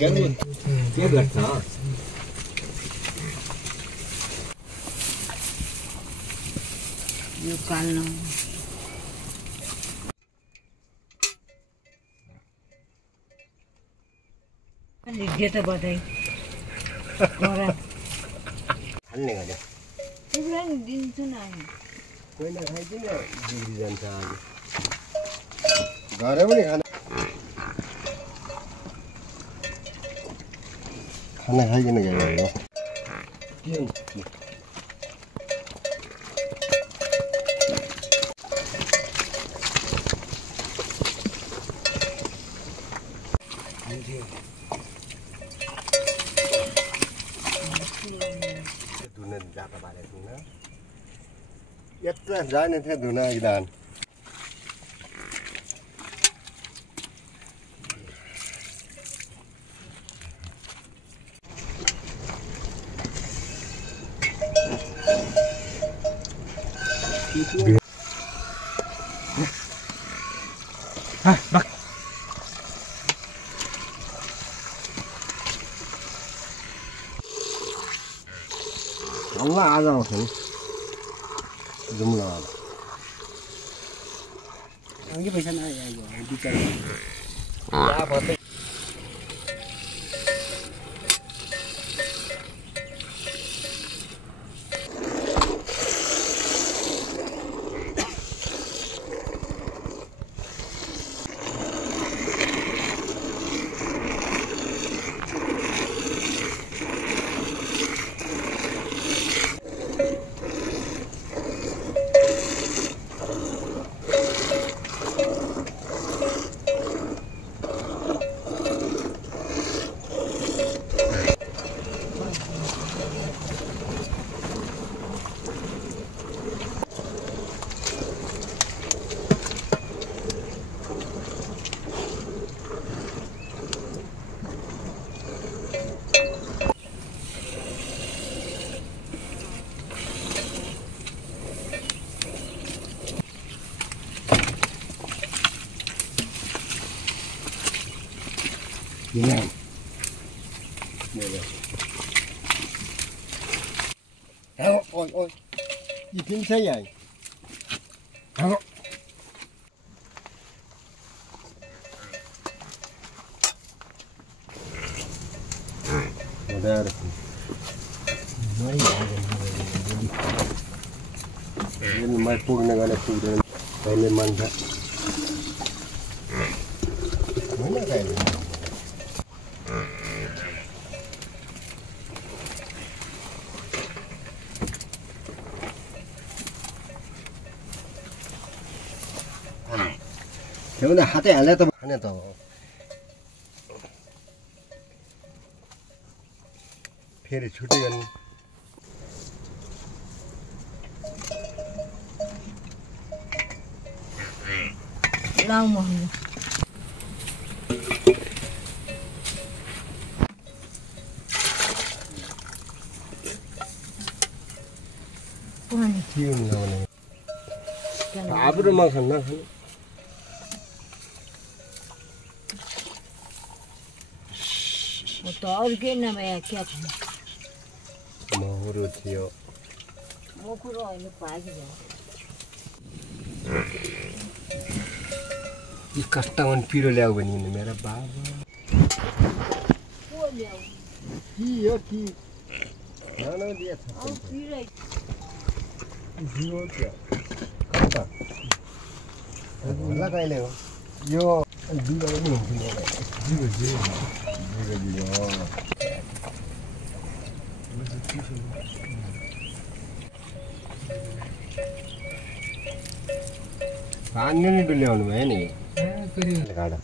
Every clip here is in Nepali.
के गर्छ यो काल्नु अनि गेट बधाई गरा खाल्ने गरे तिमीलाई नि दिन्छु न अनि कोही नखाइदिन बिग्री जान्छ अनि घरै पनि खाना खाइकन गयो के हुन्छ धुन जाता बारे धुन यत्रो जाने थियो धुन एकदान Allah आज आउँछ नि जाउँ न आउँदै पैसा नआयो बिचार Gimana? Ôi, gì tiếng thế vậy? Ada ada. Ini mai pun negara sudah kami manda. Mana kaya? Nếu là hạt tẻ lên tao này tao फेरि छुट्टी गर्नु लाउ महँगो के हुनु आब्रुमा खान्न तो और के ना मैं क्या खाना महुरो थियो मोकुरो हैन पागी जा यी कष्टवन पिरो ल्याउ भनि मेरो बाबा को ल्याउ कि यो कि नाना दिया छ औ पिरै जियो त्यो कता लगाइले हो यो दुईटा पनि हुन्छ नि जियो पानी नै डुल्याउनु भयो नि गाडा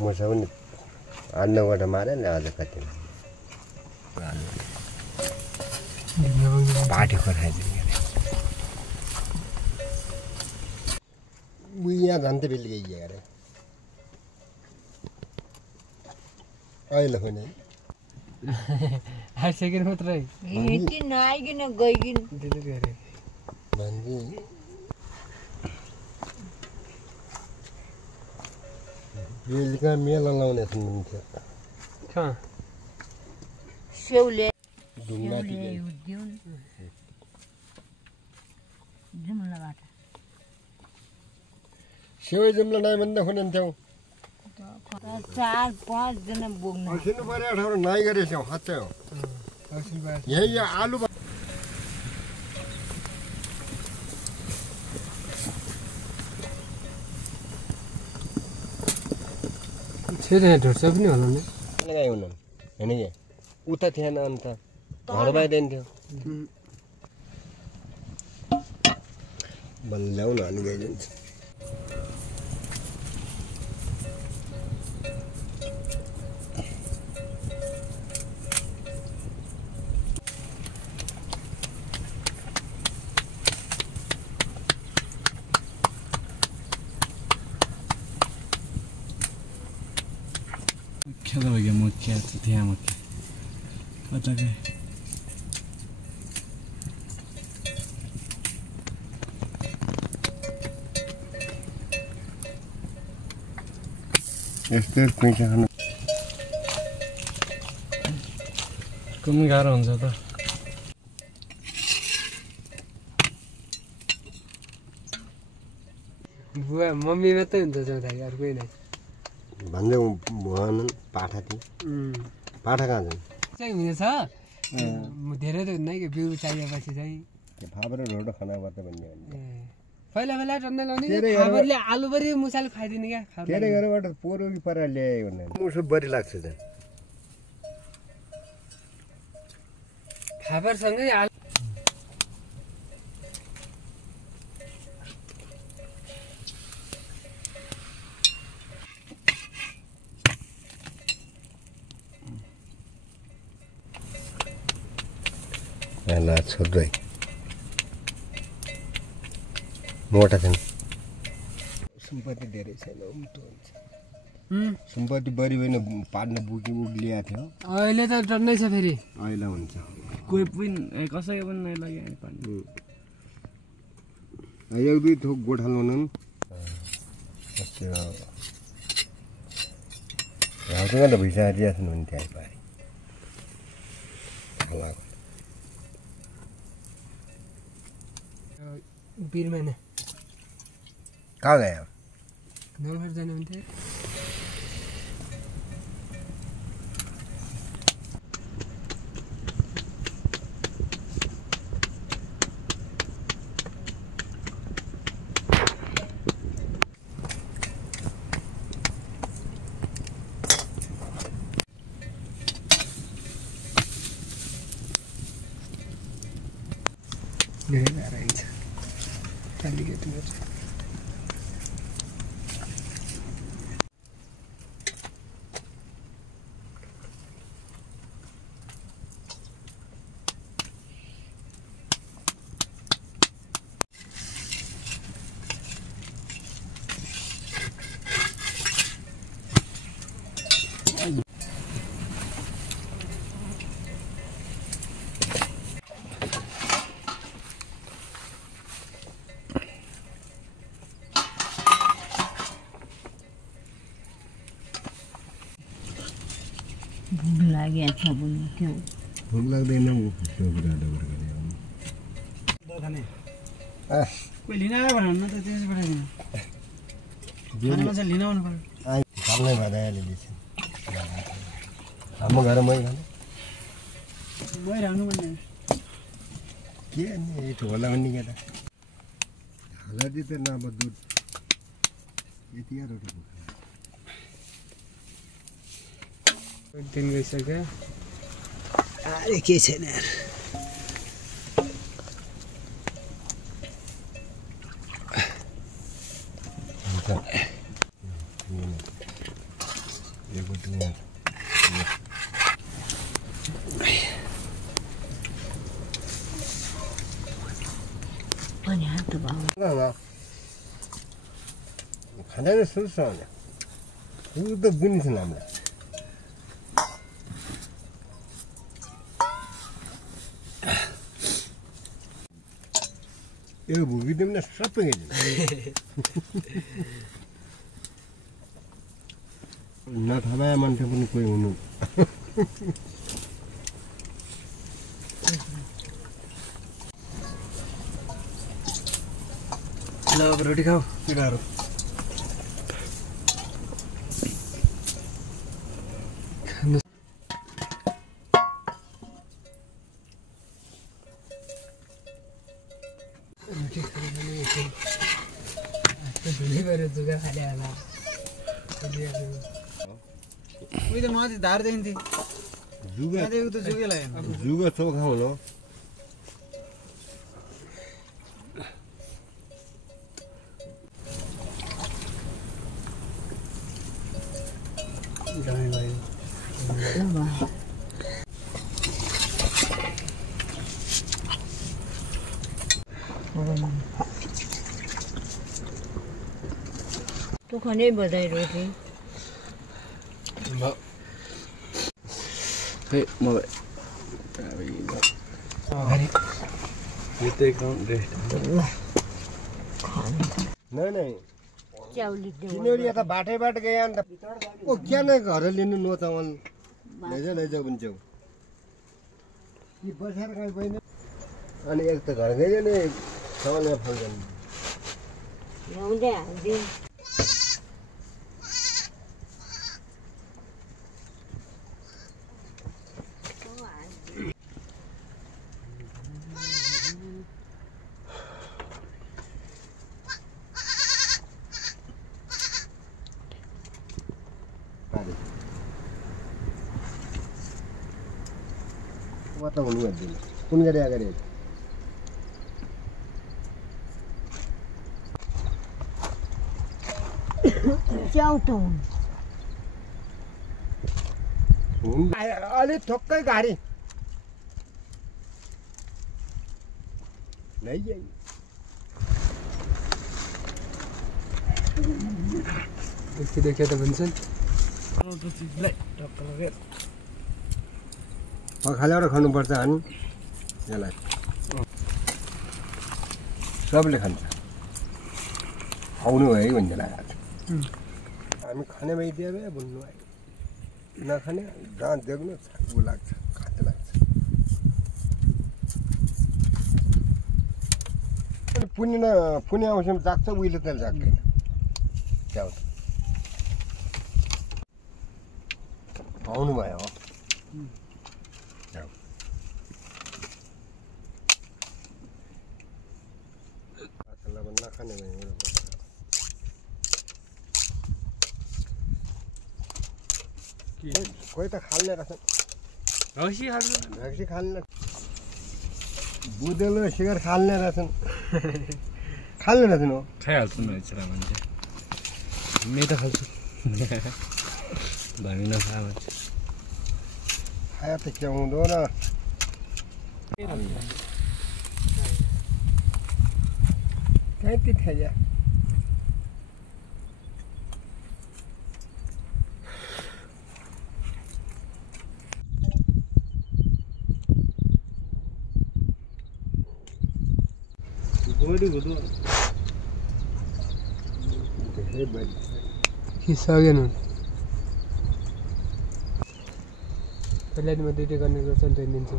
मसा पनि 8-9 मारे नि आज कति पाटी खराइदिनु बुइया जान्ते बेलि गई अरे अहिले हो नि हाई सेकेन्ड मात्रै यति नआइकिन गइकिन दिदी गरे भन्दी बेलुका मेला लाउने छन् कहाँ स्याउले ढुङ्गा दिउन जुम्लाबाट सेवै जुम्ला नाइ भन्दा हुनुहुन्थ्यौ 4-5 जना बोक्नु हसिनु पर्यो ठाउँ नाइ गरेछौ हत्तै हो यही आलु छेरे ढोर्छ पनि होला नि लगाइ हुनु हैन के उता थिएन अन्त घर बाहिर थियो बल्ल्याउ न अनि गइन्छ खेला हो गया मुख्य त्यहाँ मुख्य कता गए यस्तै पैसा खानु कम गाह्रो हुन्छ त बुवा मम्मी मात्रै हुन्छ जाँदाखेरि अर्कै नै भन्दै भएन पाठा थियो पाठा कहाँ छन् चाहिँ हुनेछ धेरै त हुन्न कि बिउ चाहिएपछि चाहिँ त्यो फापर ढोडो खाना पर्छ भन्ने पहिला पहिला टन्नै लाउने फापरले आलुबरी मुसाले खाइदिने क्या तेरे घरबाट पोरो कि परा ल्याए भने मुसु बढी लाग्छ त फापरसँगै आलु ल छोड्दै मोटा छन् सम्पत्ति धेरै छैन उल्टो हुन्छ सम्पत्ति बढी भएन पाड्न उग्लिएको थियो अहिले त टन्नै छ फेरि अहिले हुन्छ कोही पनि कसैको पनि नै लाग्यो एक दुई थोक गोठा लाउनु घाउसँग त भइसकेको छन् भने त्यहाँ पाए बिरमाना कहाँ गयो नलफेर जाने हुन्थ्यो धेरै गाह्रो हुन्छ अलिकति मात्र भोक लागेको छ भने त्यो भोक लाग्दैन कोही लिन आयो भने त त्यसबाट खाना लिन आउनु पर्यो खानै भएर हाम्रो घर मै खाने गइरहनु भन्ने के यति होला भन्ने क्या त हलदी त नब दुध यति रोटी एक दिन गइसक्यो अरे के छैन यार पनि हात भाउ खाँदैन सुर्छ भने ऊ त बुनिन्छ हामीलाई यो भुगिदिउँ न सबै नथापाए मान्छे पनि कोही हुनु ल अब रोटी खाऊ पिराहरू धुली गएर जुगा खाले होला उही त माथि धार दिन्थे जुगा त जुगे लाग्यो जुगा चोखा हुनु तँ खाने बधाई रोटी Hey, move it. You take on rest. नहीं च्याउली किनौरी यता बाटैबाट गए अन्त ओ क्या नै घर लिनु नो चामल लैजाऊ भन्छौ कि बसेर खाइ पनि अनि एक त घर गयो नि चामलमा फल्छन् ल्याउँदै हाल्दिउँ वाता हुनु गर्दैन कुन गरे अगाडि च्याउ त हुनु अलि ठोक्कै गाडी लैजाइ एकति देखे त भन्छन् पखालेबाट खानुपर्छ हानी यसलाई सबले खान्छ आउनु भयो भन्ने लाग्छ हामी खाने भइदियो भए भन्नु आयो नखाने दाँत देख्नु ऊ लाग्छ खाँदै लाग्छ पुण्य आउँछौँ जाग्छ उहिले त जाग्दैन च्याउ आउनु भयो हो नखाने भयो कोही त खाल्ने रहेछ रक्सी खाल्ने बुँदेलो सिगर खाल्ने रहेछन् खाल्ने रहेछन् हो खाइहाल्छु नि छोरा मान्छे मे त खाल्छु भनि नखा मान्छे खायो त के हुँदो र त्यही थिएँ सकेन पहिला म दुइटै गर्ने गर्छु नि दिन्छु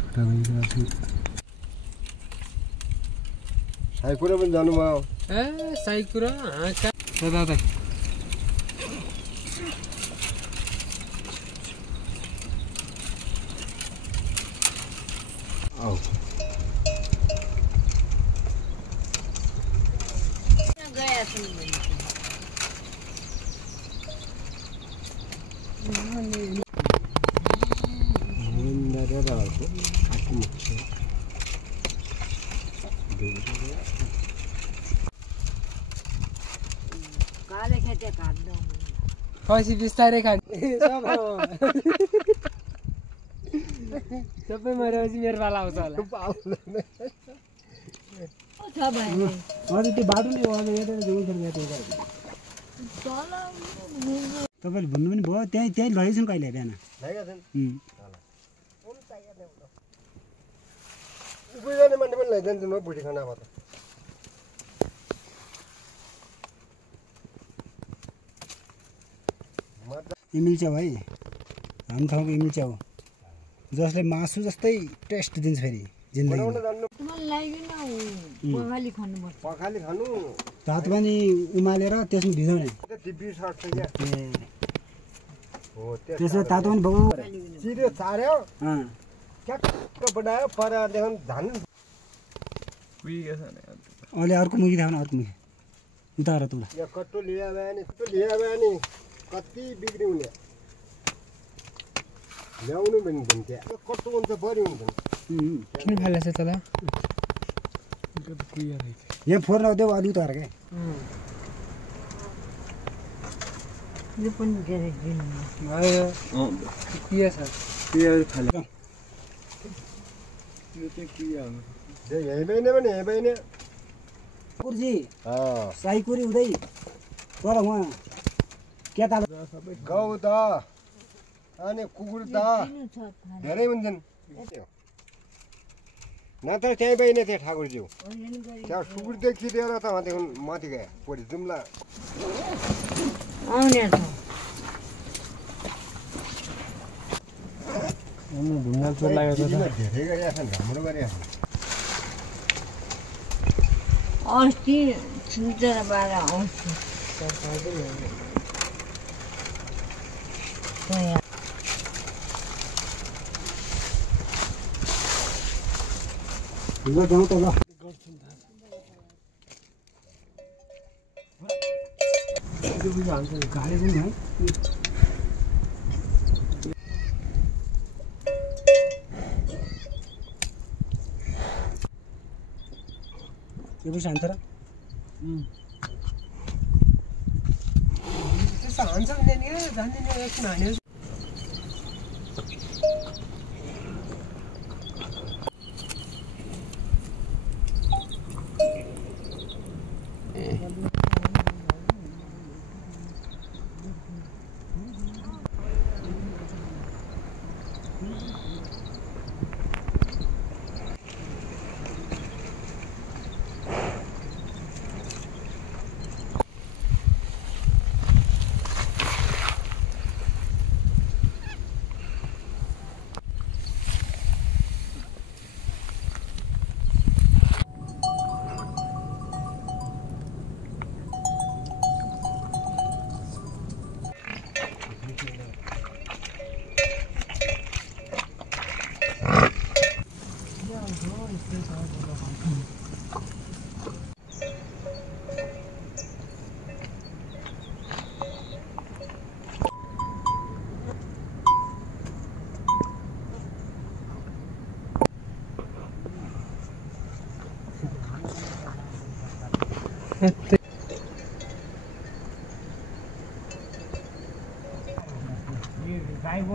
छोटा भइरहेको साइकुरा पनि जानुभयो ए साइकुरा दादा आऊ गया छन् काले खेते काट्दो पछि बिस्तारै खाने सबै मरेपछि मेरो पाला आउँछ होला छ भाइ हजुर त्यो बाटो नै हो अब यता तपाईँले भन्नु पनि भयो त्यहीँ लगेछन् कहिले बिहान भएका छन् उबै जाने मान्छे पनि लैजान्छ म बुढी खानामा त इमिल च्याउ है हाम्रो ठाउँको इमिल च्याउ जसले मासु जस्तै टेस्ट दिन्छ फेरि जिन्दगी बनाउन जान्नु मलाई लाग्यो न पखाली खानुपर्छ पखाली खानु तातो पानी उमालेर त्यसमा भिजाउने टिभी सर्छ क्या हो त्यसमा तातो पानी बहु चिर्यो चार्यो ट्याक्क बनायो परादेखि धान अहिले अर्को मुखी देखाउन अर्को मुखी उतार त या कट्टो लिया भए नि कति बिग्री हुने ल्याउनु पनि हुन्थ्यो कट्टो हुन्छ बढी हुन्थ्यो किन फालेछ तल यहाँ फोहोर नदेऊ अलि उतार क्या यो पनि धेरै दिनु के छ यही महिना पनि यही महिना कुर्जी साई कुरी हुँदै तर उहाँ क्या ताल गाउँ त अनि कुकुर त धेरै हुन्छन् नत्र त्यहीँ बहिनी थियो ठाकुरज्यू त्यहाँ सुकुरदेखि लिएर त त्यहाँदेखि माथि गयो परि जुम्ला आउने छ ढुङ्गा चोट लागेको धेरै गरिरहेको छन् राम्रो गरिरहेको छन् अस्ति सुतेर बाह्र आउँछु ल जाउँ त ल गाडी पनि है यो पनि शान्त र त्यस्तो हान्छ नि जान्दैन एकछिन हान्यो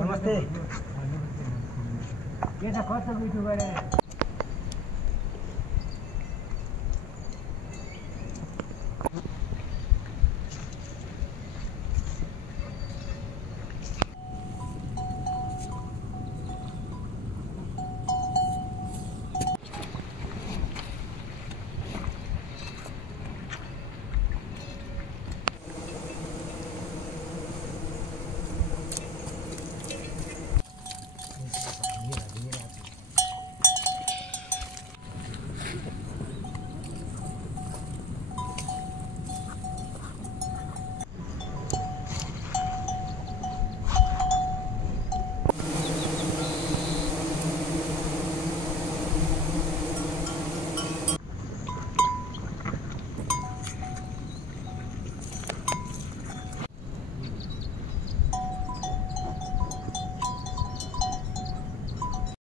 नमस्ते के छ खर्च गुइठो गरेर